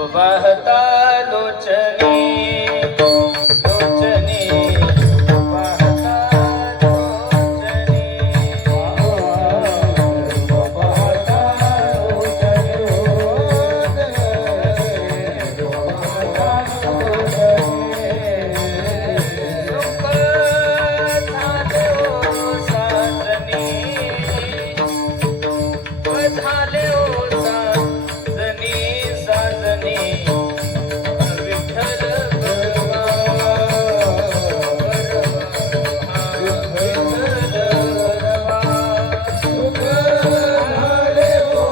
वाहता लोचनी लोचनी वाहता लोचनी वाहता झाले ओ साजनी साजनी विठ्ठल परवा सुख झाले ओ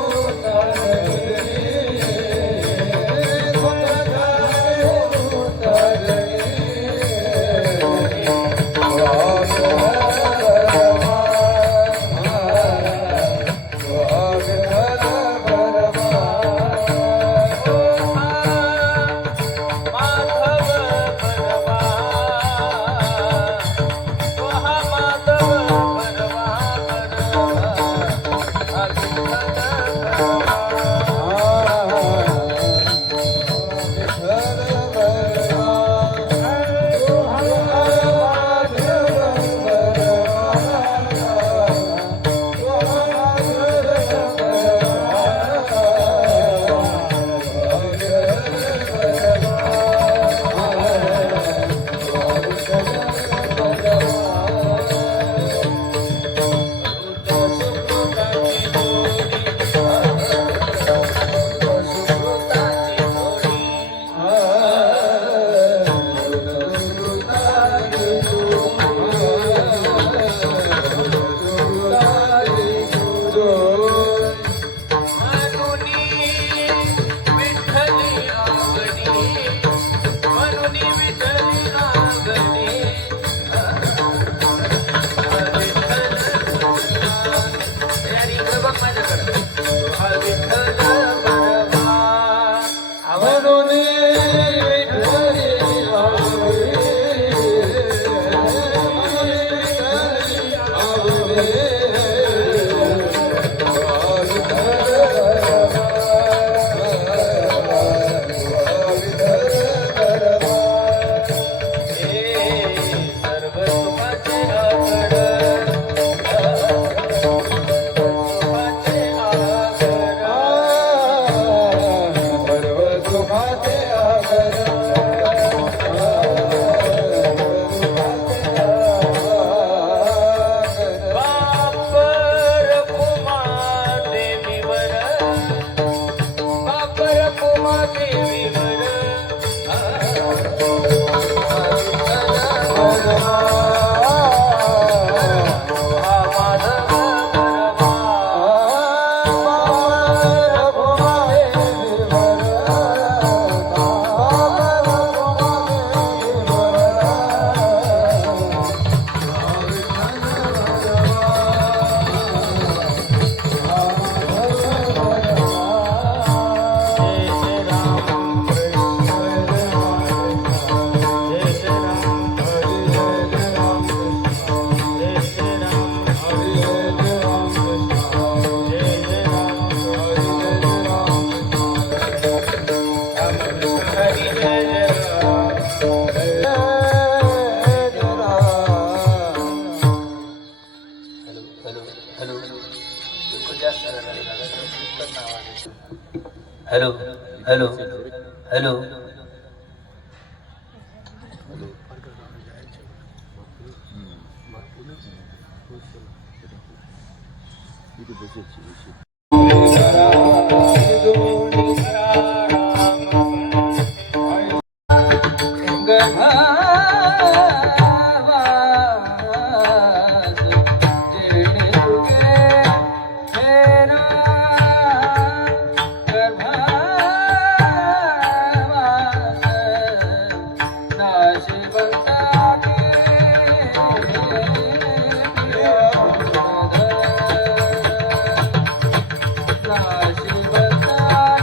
हेलो हेलो हेलो शिवता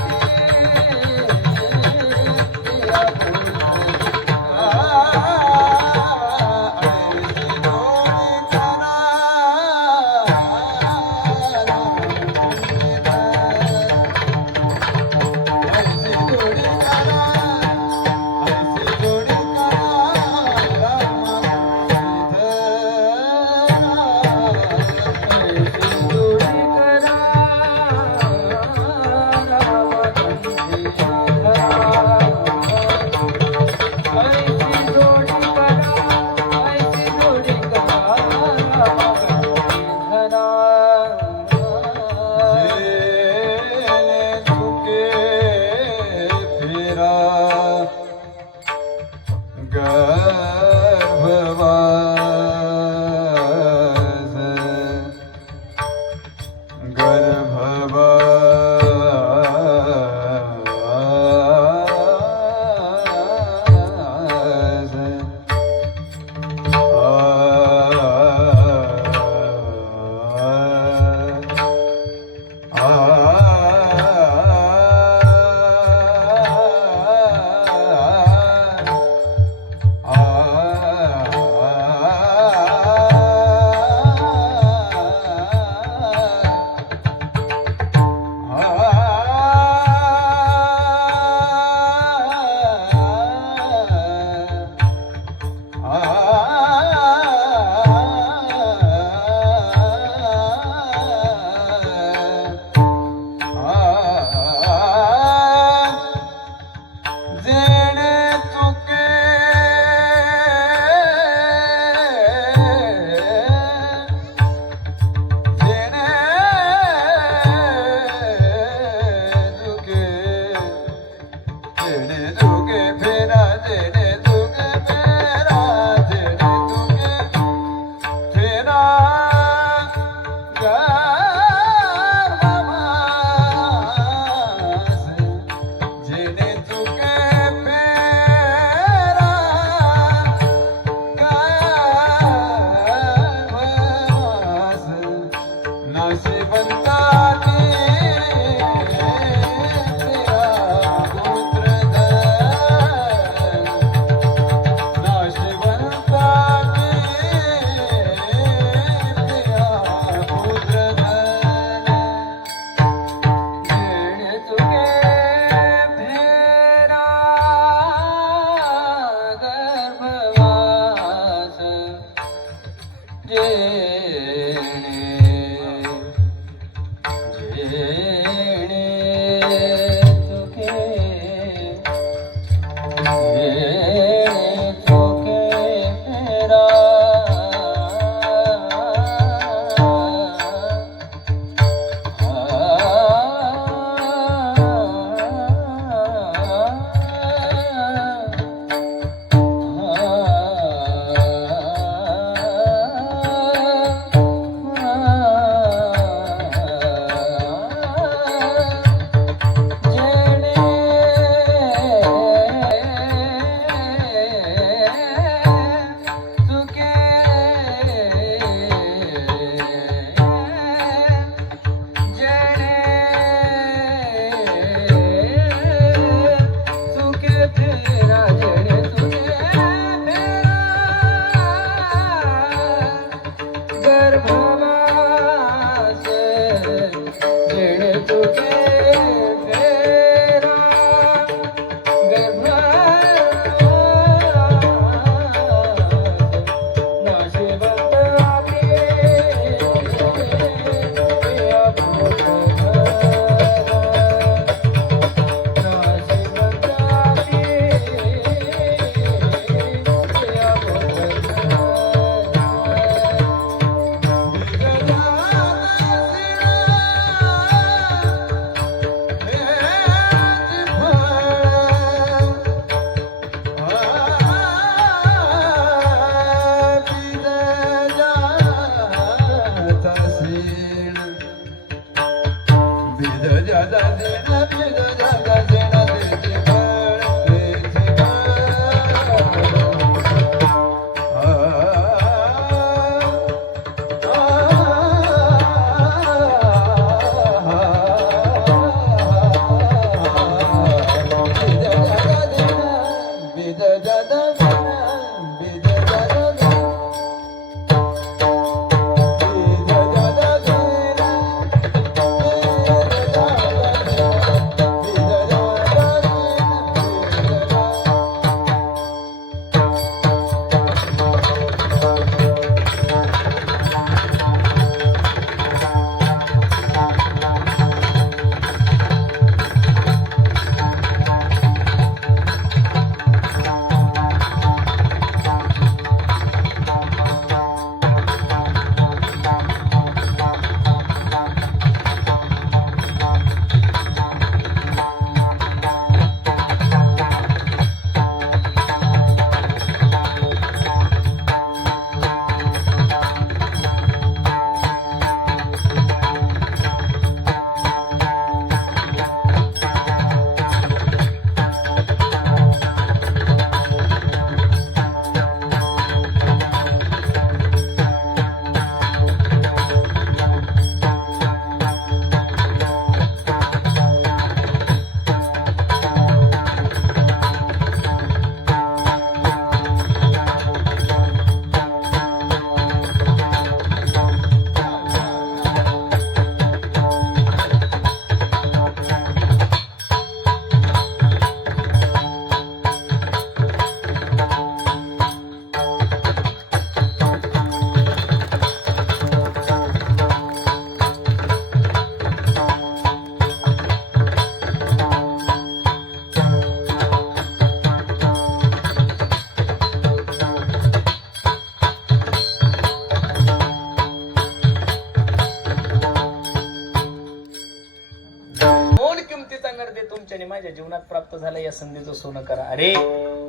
तुमच्याने माझ्या जीवनात प्राप्त झाला, या संधीचं सोनं करा. अरे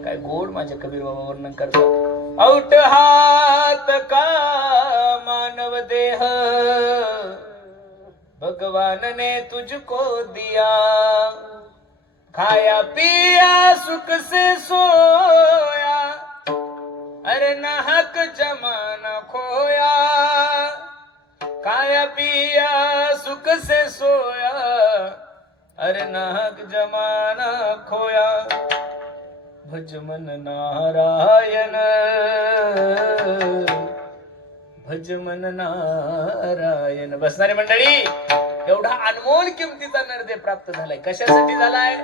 काय गोड माझ्या कबीर बाबा वर्णन करतात. औट हात का मानव देह भगवान ने तुझको दिया, खाया पिया सुख से सोया, अरे नाहक जमाना खोया, खाया पिया सुख से सोया, अरे नाहक जमाना खोया, भज मन नारायण, भज मन नारायण. बसणारी मंडळी, एवढा अनमोल किमतीचा नरदे प्राप्त झालाय. कशासाठी झालाय,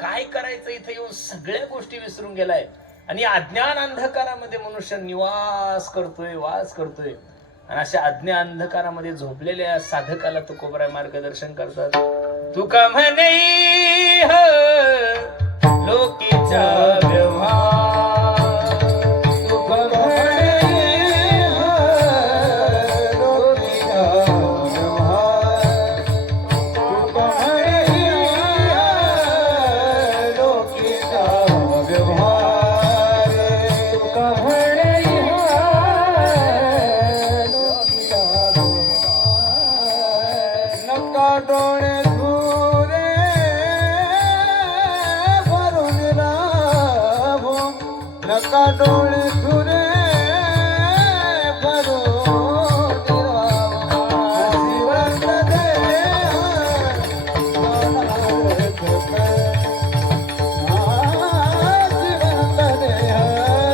काय करायचं इथे येऊन सगळ्या गोष्टी विसरून गेलाय आणि अज्ञान अंधकारामध्ये मनुष्य निवास करतोय, वास करतोय. आणि अशा अज्ञान अंधकारामध्ये झोपलेल्या साधकाला तुकोबराय मार्गदर्शन करतात. तुका म्हणे लोकीचा व्यवहार, तुका म्हणे लोकीचा व्यवहार, तुका म्हणे लोकीचा व्यवहार, तुका म्हणे लोकीचा व्यवहार. नका डोळे नका डोळे धुरे भरून जिवंत देह जिवंत देह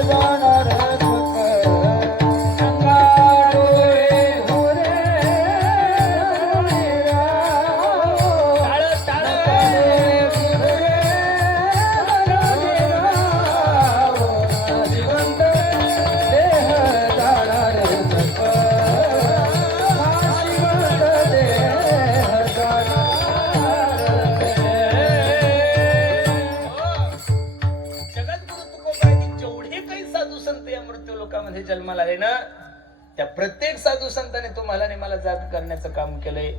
जाणार सुख. नका डोळे धुरे जन्माला आले ना, त्या प्रत्येक साधू संतांनी तुम्हाला आणि मला जाग करण्याचं काम केलंय.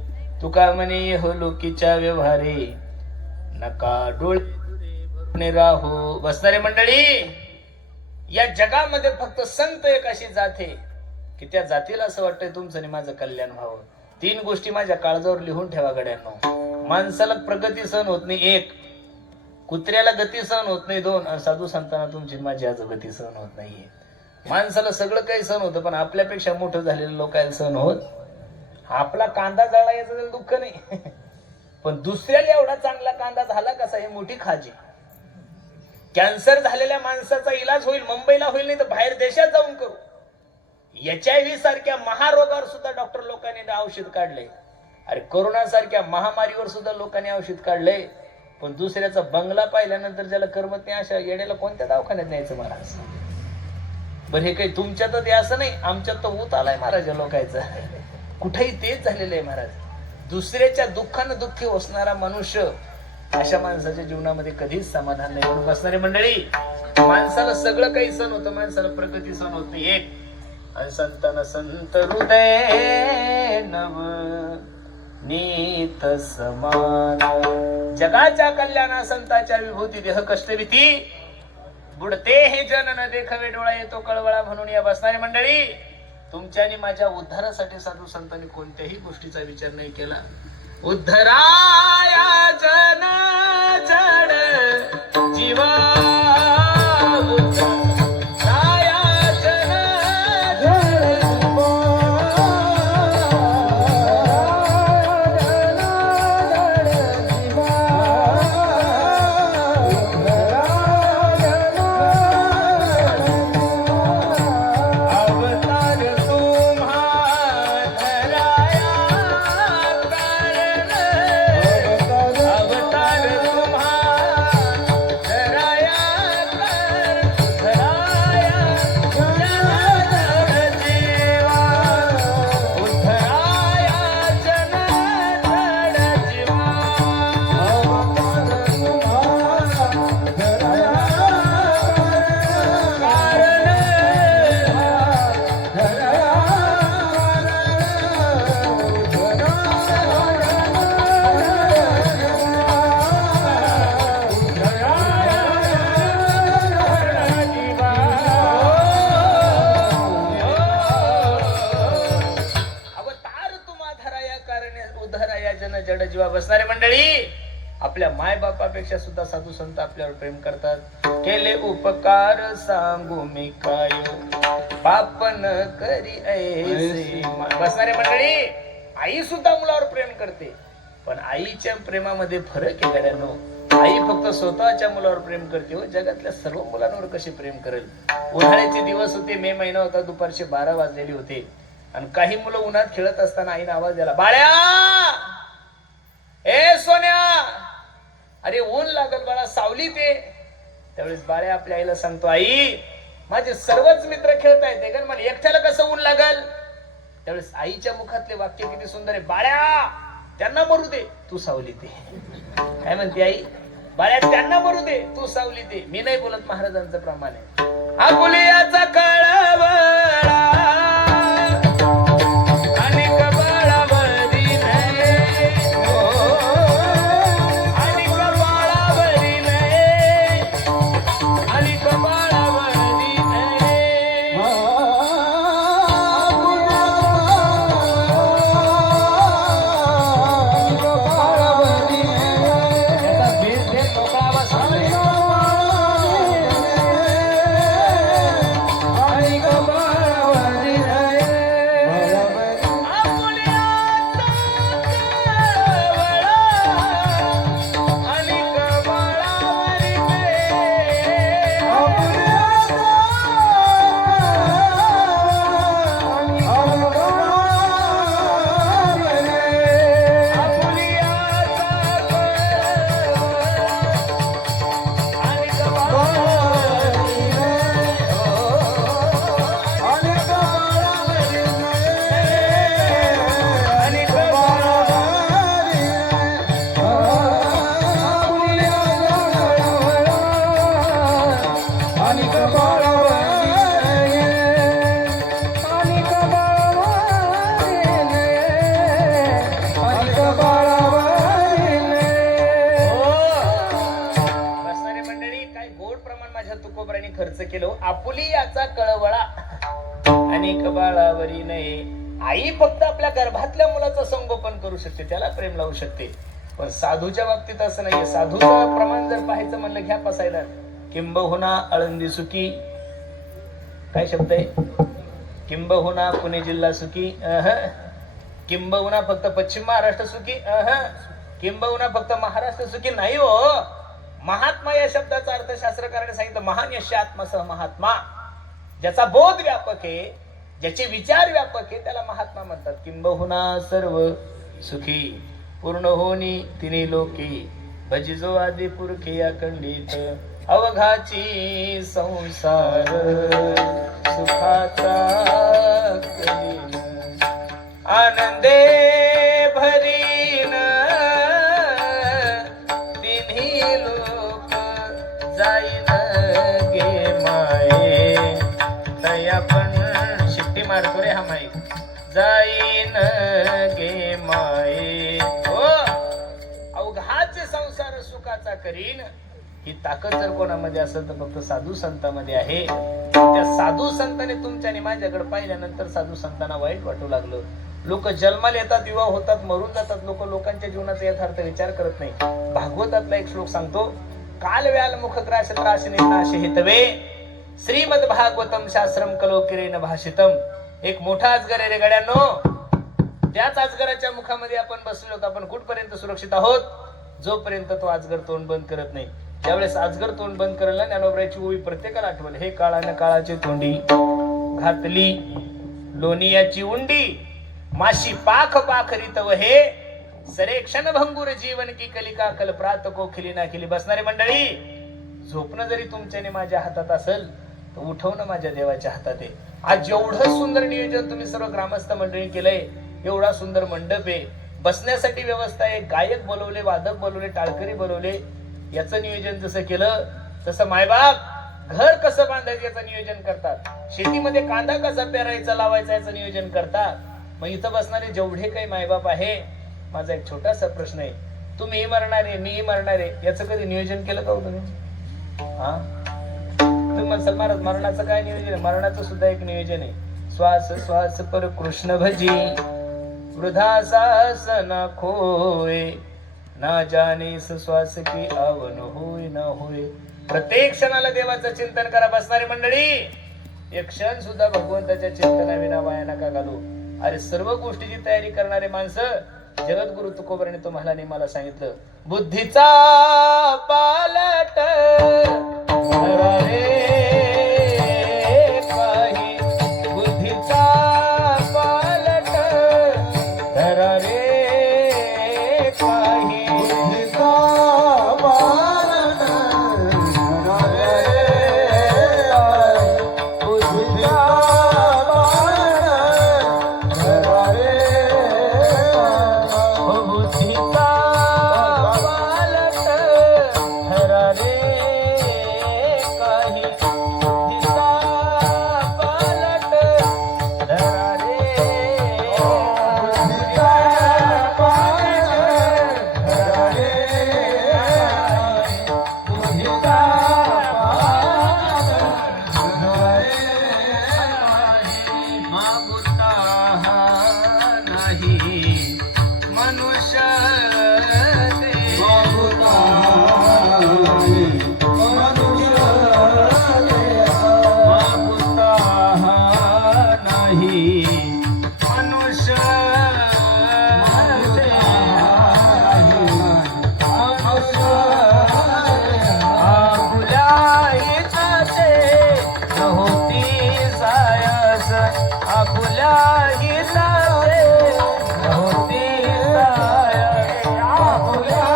तुका म्हणे हो लोकीच्या व्यवहारे, नका डोळे राहो. बसणारे मंडळी, या जगामध्ये फक्त संत एक अशी जात आहे की त्या जातीला असं वाटतंय तुमचं आणि माझं कल्याण व्हावं. 3 गोष्टी माझ्या काळजावर लिहून ठेवा गड्यांनो. माणसाला प्रगती सहन होत नाही 1, कुत्र्याला गती सहन होत नाही 2, आणि साधू संतांना तुमची माझी आज गती सहन होत नाहीये. माणसाला सगळं काही सहन होतं, पण आपल्यापेक्षा मोठं झालेलं लोकांना सहन होत. आपला कांदा जळला याचं त्याला दुःख नाही, पण दुसऱ्याला एवढा चांगला कांदा झाला कसा हे मोठी खाजी. कॅन्सर झालेल्या माणसाचा इलाज होईल, मुंबईला होईल, नाही तर बाहेर देशात जाऊन करू. HIV सारख्या महारोगावर सुद्धा डॉक्टर लोकांनी औषध काढलंय. अरे कोरोना सारख्या महामारीवर सुद्धा लोकांनी औषध काढलंय, पण दुसऱ्याचा बंगला पाहिल्यानंतर ज्याला करमत नाही अशा येड्याला कोणत्या दवाखान्यात न्यायचं महाराज? बरं हे काही तुमच्यात ते असं नाही, आमच्यात तर ऊत आलाय महाराज लोकांचा. कुठेही तेच झालेलं आहे महाराज. दुसऱ्याच्या दुःखानं दुःखी असणारा मनुष्य, अशा माणसाच्या जीवनामध्ये कधीच समाधान नाही. म्हणून बसणारी मंडळी, माणसाला सगळं काही सण होतं, माणसाला प्रगती सण होत नाही 1. आणि संतांना संत हृदय नव नीत समान. जगाच्या कल्याणा संताच्या विभूती देह कष्ट भीती बुडते हे जन न देखवे डोळा येतो कळवळा. म्हणून या बसणारी मंडळी, तुमच्या आणि माझ्या उद्धारासाठी साधू संतांनी कोणत्याही गोष्टीचा विचार नाही केला. उद्धराया जन जड जीवा बसणारे मंडळी, आपल्या माय बापापेक्षा सुद्धा साधू संत आपल्यावर प्रेम करतात. केले उपकार सांगू मी काय, पाप न करी ऐसे. बसणारे मंडळी, आई सुद्धा मुलावर प्रेम करते, पण आईच्या प्रेमामध्ये फरक आहे गड्यांनो. आई फक्त स्वतःच्या मुलावर प्रेम करते, हो जगातल्या सर्व मुलांवर कशी प्रेम करेल. उन्हाळ्याचे दिवस होते, मे महिना होता, दुपारचे 12 वाजलेले होते, आणि काही मुलं उन्हात खेळत असताना आईने आवाज दिला, बाळ्या ए सोन्या, अरे ऊन लागल बाळा, सावली ते. त्यावेळेस बाळ्या आपल्या आईला सांगतो, आई माझे सर्वच मित्र खेळत आहेत, मला एकट्याला कसं ऊन लागल. त्यावेळेस आईच्या मुखातले वाक्य किती सुंदर आहे, बाळ्या त्यांना मरू दे तू सावली ते. काय म्हणते आई, बाळ्या त्यांना मरू दे तू सावली ते. मी नाही बोलत, महाराजांचं प्रमाण आहे. आपुलियाचा कळवळा खर्च केलो. आपुलियाचा कळवळा अनेक बाळावरी नाही. आई फक्त आपल्या गर्भातल्या मुलाचं संगोपन करू शकते, त्याला प्रेम लावू शकते. पण साधूच्या बाबतीत असं नाहीये. साधूचं प्रमाण जर पाहायचं म्हणलं घ्या पसायला, किंबहुना आळंदी सुखी, काय शब्द आहे, किंबहुना पुणे जिल्हा सुखी, किंबहुना फक्त पश्चिम महाराष्ट्र सुखी, किंबहुना फक्त महाराष्ट्र सुखी नाही हो. महात्मा या शब्दाचा अर्थ शास्त्रकाराने सांगितलं, महान यश आत्मसह महात्मा. ज्याचा बोध व्यापक आहे, ज्याचे विचार व्यापक आहे, त्याला महात्मा म्हणतात. किंबहुना सर्व सुखी पूर्ण होनी तिने लोकी, भजिजो आदि पुरखे अखंडित, अवघाची संसार सुखाचा करीन, आनंदे भरीन तिन्ही लोक, जाईन गे माये. दया पण शिट्टी मारतो रे हा माई, जाईन गे माये. हो, अवघाचे संसार सुखाचा करीन. ही ताकद जर कोणामध्ये असेल तर फक्त साधू संतांमध्ये आहे. त्या साधू संतांनी तुमच्या आणि माझ्याकडे पाहिल्यानंतर साधू संतांना वाईट वाटू लागलं. लोक जन्माला येतात, विवाह होतात, मरून जातात. लोकांच्या जीवनाचा यथार्थ विचार करत नाही. भागवतातला एक श्लोक सांगतो, काल व्याल मुख ग्राश त्राशने नाश हितवे, श्रीमद भागवतम शास्त्रम कलोकिरेन भाषितम. एक मोठा अजगर आहे रे गड्यांनो. त्याच अजगराच्या मुखामध्ये आपण बसलो तर आपण कुठपर्यंत सुरक्षित आहोत, जोपर्यंत तो अजगर तोंड बंद करत नाही. ज्यावेळेस अजगर तोंड बंद करेल ना, ज्ञानोबराची ओवी प्रत्येकाला आठवल, हे काळानं काळाची तोंडी घातली लोणियाची उंडी, माशी पाख पाखरीत व हे सरे क्षण भंगुर जीवन की कलिका कल प्रात कोखिली ना केली. बसणारी मंडळी, झोपणं जरी तुमच्याने माझ्या हातात असेल तर उठवणं माझ्या देवाच्या हातात आहे. आज जेवढं सुंदर नियोजन तुम्ही सर्व ग्रामस्थ मंडळी केलंय, एवढा सुंदर मंडप आहे, बसण्यासाठी व्यवस्था आहे, गायक बोलवले, वादक बोलवले, टाळकरी बोलवले. याचं नियोजन जसं केलं तसं मायबाप घर कसं बांधायचं याचं नियोजन करतात, शेतीमध्ये कांदा कसा पेरायचा लावायचा याचं नियोजन करतात. मग इथं बसणारे जेवढे काही मायबाप आहे, माझा एक छोटासा प्रश्न आहे, तुम्ही मरणार आहे, मी मरणार आहे, याचं कधी नियोजन केलं का हो तुम्ही? हा, तुम्ही म्हणसाल महाराज मरणाचं काय नियोजन आहे? मरणाचं सुद्धा एक नियोजन आहे. श्वास श्वास पर कृष्ण भजी, वृद्धा सास न खोय, ना जाणीस श्वास की आवन होय न होय. प्रत्येक क्षणाला देवाचं चिंतन करा. बसणारी मंडळी, एक क्षण सुद्धा भगवंताच्या चिंतनाविना वाया नका घालू. अरे सर्व गोष्टीची तयारी करणारे माणसं, जगद्गुरु तुकोबराने तुम्हाला नाही मला सांगितलं, बुद्धीचा पालट रे काही, बुद्धीचा पालट धरा रे काही, बुद्धीचा पालट धरा रे, बुद्धीचा पालट धरा रे, बुद्धीचा पालट धरा रे काही, बुद्धीचा पालट धरा रे, बुद्धीचा पालट धरा रे, बुद्धीचा पालट धरा रे. मागुता नाही मनुष्य दे, मागुता नाही मनुष्य दे, मागुता नाही मनुष्य दे, आपुल्या हिताचे नव्हती सायास, आपुल्या हिताचे नव्हती सायास, आपुल्या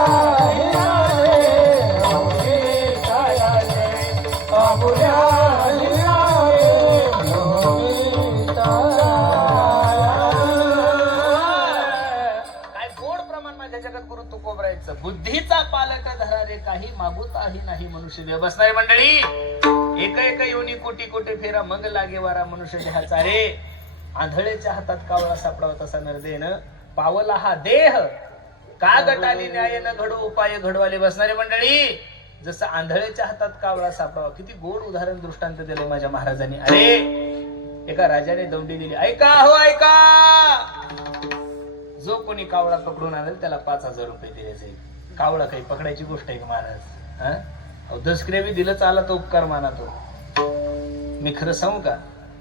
हिताचे नव्हती सायास, आपुल्या हिताचे नव्हती सायास. काय गोड प्रमाण माझ्या जगत गुरु तुकोबरायचं. बुद्धीचा पालक धरा रे काही, मागुताही नाही मनुष्य देह. बसणारी मंडळी, एक एक योनी कोटी कोटी फेरा मग लागे वारा मनुष्य देहाचा रे. आंधळेच्या हातात कावळा सापडावा तसा नरदेनं पावला हा देह, का गटाली न्याय न घडो उपाय घडवाले. बसणारी मंडळी, जसं आंधळेच्या हातात कावळा सापडावा, किती गोड उदाहरण दृष्टांत दिले माझ्या महाराजांनी. अरे एका राजाने दौंडी दिली, ऐका हो ऐका, जो कोणी कावळा पकडून आणेल त्याला 5,000 रुपये द्यायचे. कावळा काही पकडायची गोष्ट आहे का महाराज? हा, दसक्रिया दिलं चाला तो उपकार माना तो. मी खरं सांगू का,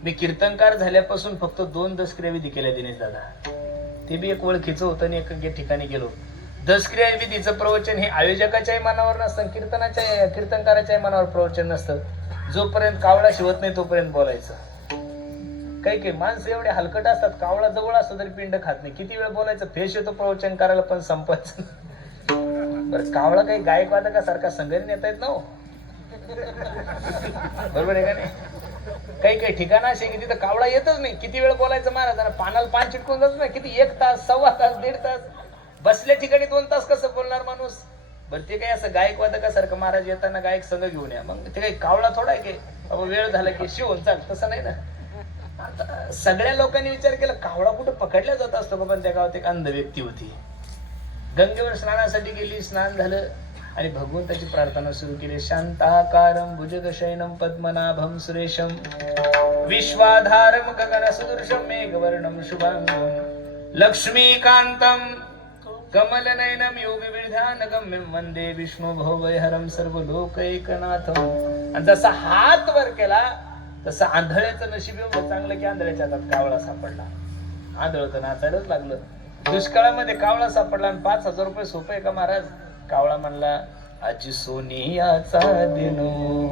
मी कीर्तनकार झाल्यापासून फक्त 2 दसक्रिया विधी केल्या दिनेश दादा. ते बी एक ओळखीचं होतं आणि एक ठिकाणी गेलो. दसक्रिया विधीचं प्रवचन हे आयोजकाच्याही मनावर नसतं, कीर्तनकाराच्याही मनावर प्रवचन नसतं. जोपर्यंत कावळा शिवत नाही तोपर्यंत बोलायचं. काही माणसं एवढे हलकट असतात, कावळा जवळ असतो तरी पिंड खात नाही. किती वेळ बोलायचं, फेस येतो प्रवचन करायला पण संपायचं. बरं, कावळा काही गायक वादकासारखा संघाने नेता येत ना हो. बरोबर आहे का नाही? काही ठिकाणं असे की तिथं कावळा येतच नाही. किती वेळ बोलायचं महाराजांना, पानाला पान चिटकून जात नाही. किती 1 तास, 1.25 तास, 1.5 तास बसल्या ठिकाणी 2 तास कसं बोलणार माणूस? बरं, ते काही असं गायक वादकासारखं महाराज येताना गायक संघ घेऊन या, मग ते काही कावळा थोडा आहे की बाबा वेळ झाला की शिवून चाल, तसं नाही ना. आता सगळ्या लोकांनी विचार केला कावळा कुठं पकडला जात असतो का? पण त्या गावात एक अंध व्यक्ती होती. गंगेवर स्नानासाठी गेली, स्नान झालं आणि भगवंताची प्रार्थना सुरू केली. शांताकारं भुजगशयनं पद्मनाभं सुरेशं विश्वाधारं गगनसदृशं मेघवर्णं शुभांगं लक्ष्मीकान्तं कमलनयनं योगविधानगम्यं वन्दे विष्णुभवभयहरं सर्वलोकैकनाथं. आणि जसा हात वर केला तसं आंधळ्याचं नशीब एवढं चांगलं की आंधळ्याच्या हातात कावळा सापडला. आंधळ तर नाचायलाच लागलं. दुष्काळामध्ये कावळा सापडला आणि 5,000 रुपये सोपं आहे का महाराज? कावळा म्हणला आजी सोनियाचा दिनो.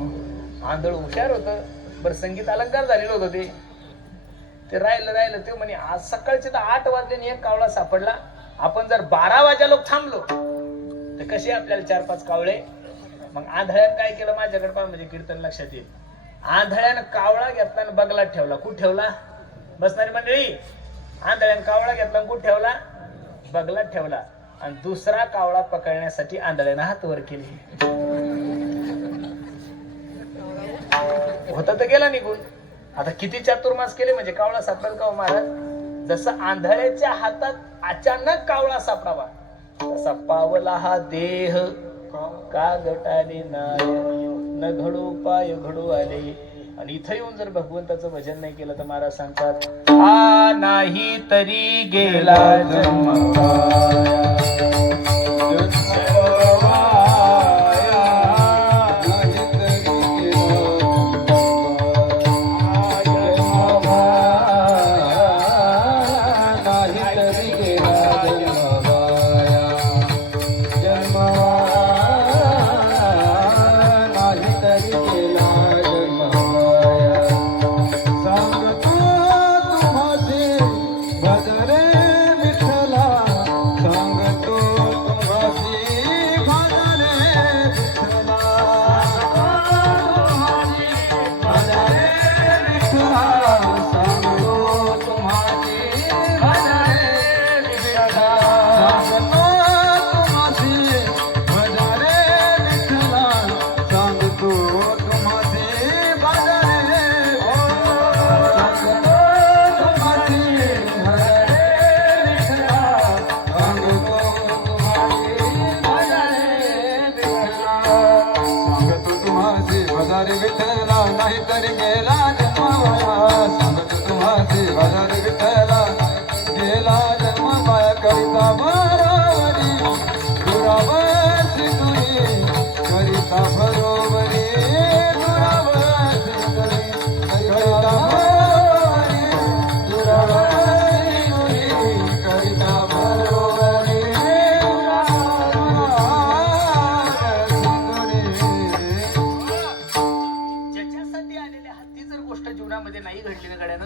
आंधळ हुशार होतं. बरं, संगीत अलंकार झालेलं होतं ते राहिलं. ते म्हणे आज सकाळचे तर 8 वाजले एक कावळा सापडला. आपण जर 12 वाजा लोक थांबलो तर कसे आपल्याला 4-5 कावळे. मग आंधळ्यानं काय केलं माझ्याकडे पहा, म्हणजे कीर्तन लक्षात येईल. आंधळ्यानं कावळा घेतला आणि बगलात ठेवला. कुठं ठेवला? बसणारी मंडळी, आंधळ्यानं कावळा घेतला आणि कुठं ठेवला? बगलात ठेवला. आणि दुसरा कावळा पकडण्यासाठी आंधळ्यानं हात वर केली. होता तर गेला निघून. आता किती चातुर्मास केले म्हणजे कावळा सापडेल का हो महाराज? जसं आंधळ्याच्या हातात अचानक कावळा सापडावा तसा पावला हा देह का गटाने न घडू पाय घडू आले. आणि इथं येऊन जर भगवंताचं भजन नाही केलं तर महाराज सांगतात हा नाही तरी गेला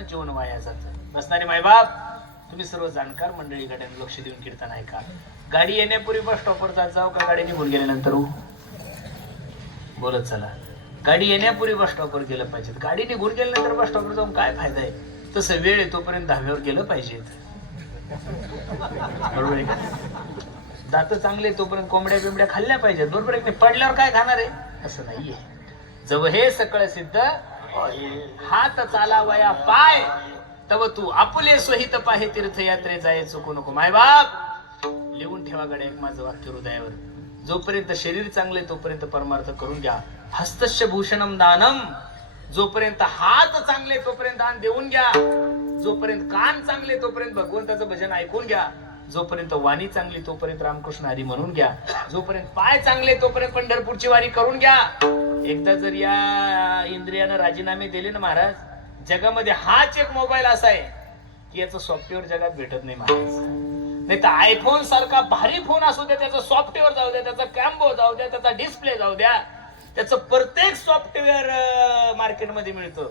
जीवन वाया जातं. बसणारे मायबाप, तुम्ही सर्व जाणकार मंडळी गाड्यानं लक्ष देऊन कीर्तन ऐका. गाडी येण्यापूर्वी बस स्टॉपवर जात जाऊ का गाडी निघून गेल्यानंतर? बोलत चला. गाडी येण्यापूर्वी बस स्टॉपवर गेलं पाहिजे. गाडी निघून गेल्यानंतर बस स्टॉपवर जाऊन काय फायदा आहे? तसं वेळ येतोपर्यंत धाब्यावर गेलं पाहिजे. बरोबर आहे का? दात चांगले तोपर्यंत कोंबड्या बिंबड्या खाल्ल्या पाहिजेत. बरोबर आहे. पडल्यावर काय खाणार आहे? असं नाहीये. जव हे सकळ सिद्ध हात चालावया पाय तव तू आपुले स्वहित पाहे तीर्थयात्रे जाय चुकू नको. मायबाप, लिहून ठेवा गड्या एक माझं वाक्य हृदयावर. जोपर्यंत शरीर चांगले तोपर्यंत परमार्थ करून घ्या. हस्तस्य भूषणम दानम. जोपर्यंत हात चांगले तोपर्यंत दान देऊन घ्या. जोपर्यंत कान चांगले तोपर्यंत भगवंताचं भजन ऐकून घ्या. जोपर्यंत वाणी चांगली तोपर्यंत रामकृष्ण हरी म्हणून घ्या, जोपर्यंत पाय चांगले तोपर्यंत पंढरपूरची वारी करून घ्या. एकदा जर या इंद्रियानं राजीनामे दिले ना महाराज, जगामध्ये हाच एक मोबाईल असा आहे की याचं सॉफ्टवेअर जगात भेटत नाही महाराज. नाही तर आयफोन सारखा भारी फोन असू द्या, त्याचं सॉफ्टवेअर जाऊ द्या, त्याचा कॅम्बो जाऊ द्या, त्याचा डिस्प्ले जाऊ द्या, त्याचं प्रत्येक सॉफ्टवेअर मार्केटमध्ये मिळतं.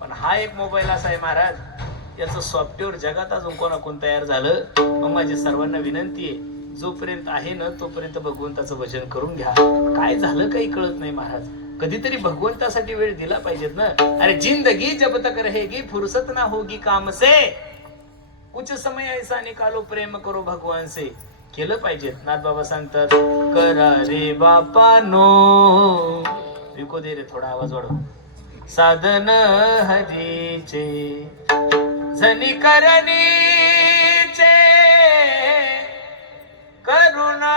पण हा एक मोबाईल असा आहे महाराज, याचं सॉफ्टवेअर जगात अजून कोणाकोण तयार झालं. मग माझी सर्वांना विनंती आहे, जोपर्यंत आहे ना तोपर्यंत भगवंताचं भजन करून घ्या. काय झालं काही कळत नाही महाराज, कधीतरी भगवंतासाठी वेळ दिला पाहिजेत ना. अरे जिंदगी जब तक रहेगी फुर्सत ना होगी काम से, कुछ समय ऐसा निकालो प्रेम करो भगवान से. केलं पाहिजे. नाथबाबा सांगतात, करा रे बापानो, विको दे रे थोडा आवाज वाढव, साधन हरीचे झनी करणीचे करुणा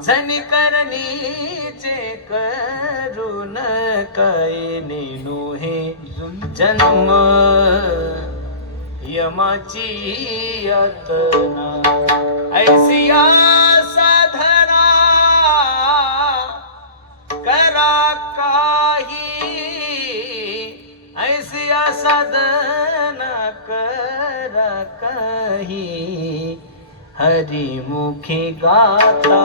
झनी करणीचे करुण काय नेनो हे जन्म यमाची यातना. ऐसिया साधना करा काही, ऐसिया साधना करा काही, हरिमुखी गाता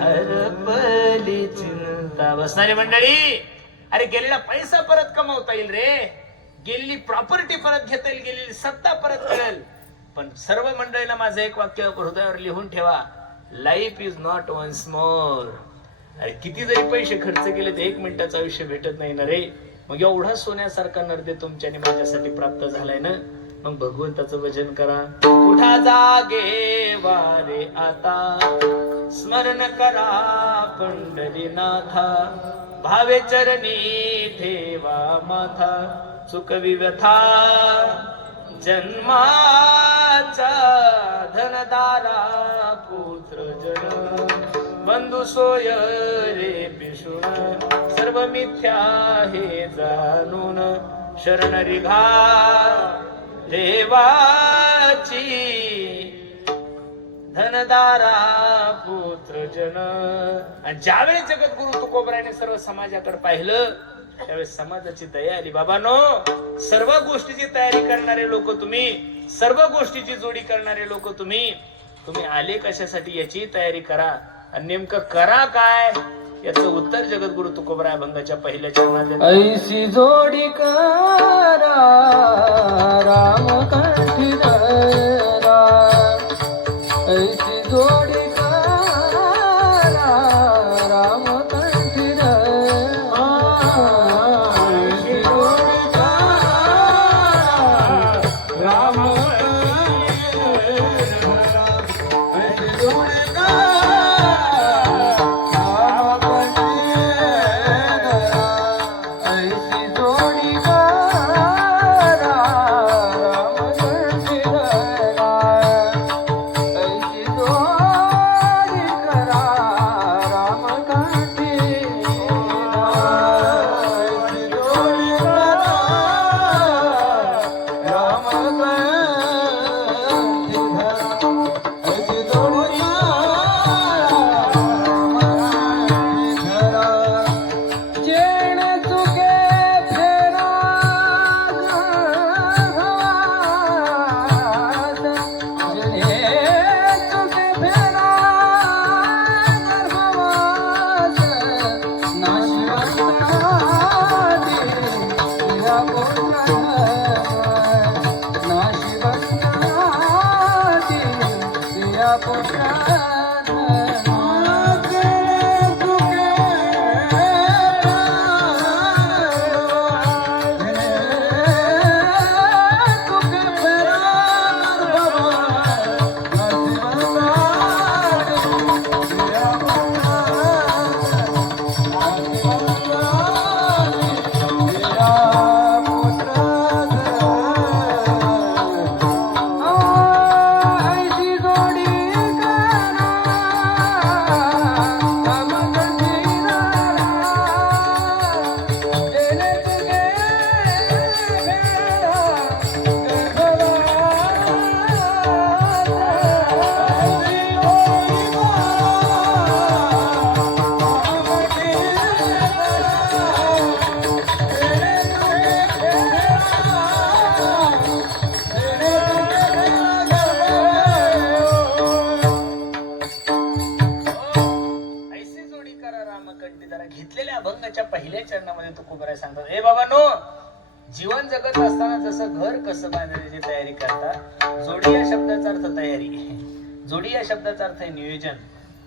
हरपली चिंता. बसणारी मंडळी, अरे गेलेला पैसा परत कमवता येईल रे, गेलेली प्रॉपर्टी परत घेता येईल, गेलेली सत्ता परत मिळेल. पण सर्व मंडळींना माझं एक वाक्य हृदयावर लिहून ठेवा, life is not once more. अरे किती जरी पैसे खर्च केले तर 1 मिनिटाचं आयुष्य भेटत नाही ना रे. मग एवढा सोन्यासारखा नरदे तुमच्याने माझ्यासाठी प्राप्त झालाय ना, मग भगवंताचं भजन करा. उठा जागे वारे आता, स्मरण करा पंढरीनाथा, भावे चरणी ठेवा माथा, चुकवी व्यथा जन्माचा, धनदारा पुत्र जन, बंधू सोय रे पिशुण, सर्व मिथ्या हे जाणून, शरण रिघा देवाची, धनदारा पुत्र जन. आणि ज्यावेळेस जगद्गुरु तुकोबराने सर्व समाजाकडे पाहिलं त्यावेळेस समाजाची दया आली. बाबांनो, सर्व गोष्टीची तयारी करणारे लोक तुम्ही, सर्व गोष्टीची जोडी करणारे लोक तुम्ही, तुम्ही आले कशासाठी याची तयारी करा. आणि नेमकं करा काय याचं उत्तर जगद्गुरु तुकोबरा अभंगाच्या पहिल्या चरणात. ऐसी जोडी करा राम कंठी धरा, ऐसी जोडी करा राम कंठी धरा, ऐसी जोडी करा राम कंठी धरा, ऐसी जोडी ऐसी जोडी करा राम कंठी घेतलेल्या अभंगाच्या पहिल्या चरणामध्ये तुकोबराय सांगतात, हे बाबांनो, जीवन जगत असताना जसं घर कसं बांधण्याची तयारी करता, जोडी या शब्दाचा अर्थ तयारी, जोडी या शब्दाचा अर्थ आहे नियोजन,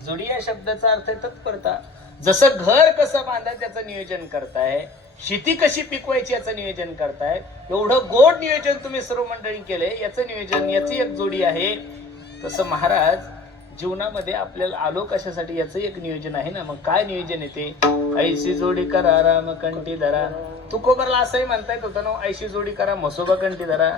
जोडी या शब्दाचा अर्थ आहे तत्परता. जसं घर कसं बांधायचं त्याचं नियोजन करताय, शेती कशी पिकवायची याचं नियोजन करताय, एवढं गोड नियोजन तुम्ही सर्व मंडळी केले, याचं नियोजन, याची एक जोडी आहे. तसं महाराज जीवनामध्ये आपल्याला आलो कशासाठी याचं एक नियोजन आहे ना. मग काय नियोजन येते? ऐशी जोडी करा राम कंठी धरा. तुकोबरला असंही म्हणता येत होतं ना, ऐशी जोडी करा म्हसोबा कंठी धरा.